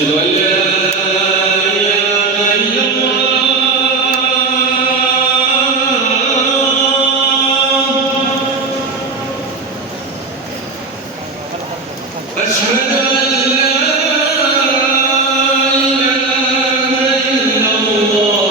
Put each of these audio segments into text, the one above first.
وأشهد أن لا إله إلا الله. أشهد أن لا إله إلا الله.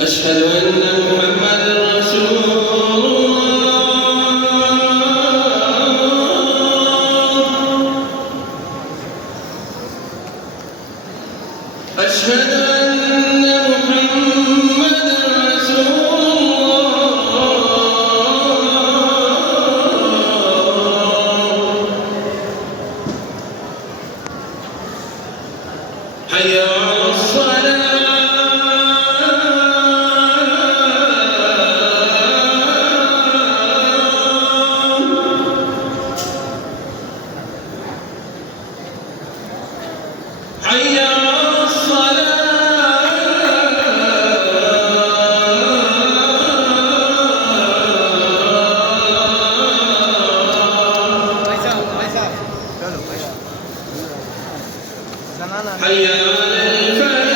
أشهد أن محمدًا رسول الله. أشهد أن محمدًا رسول الله. حي على الصلاة. حي على حي على الفلاح.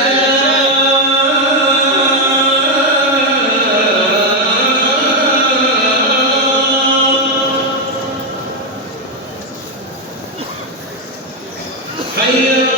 حي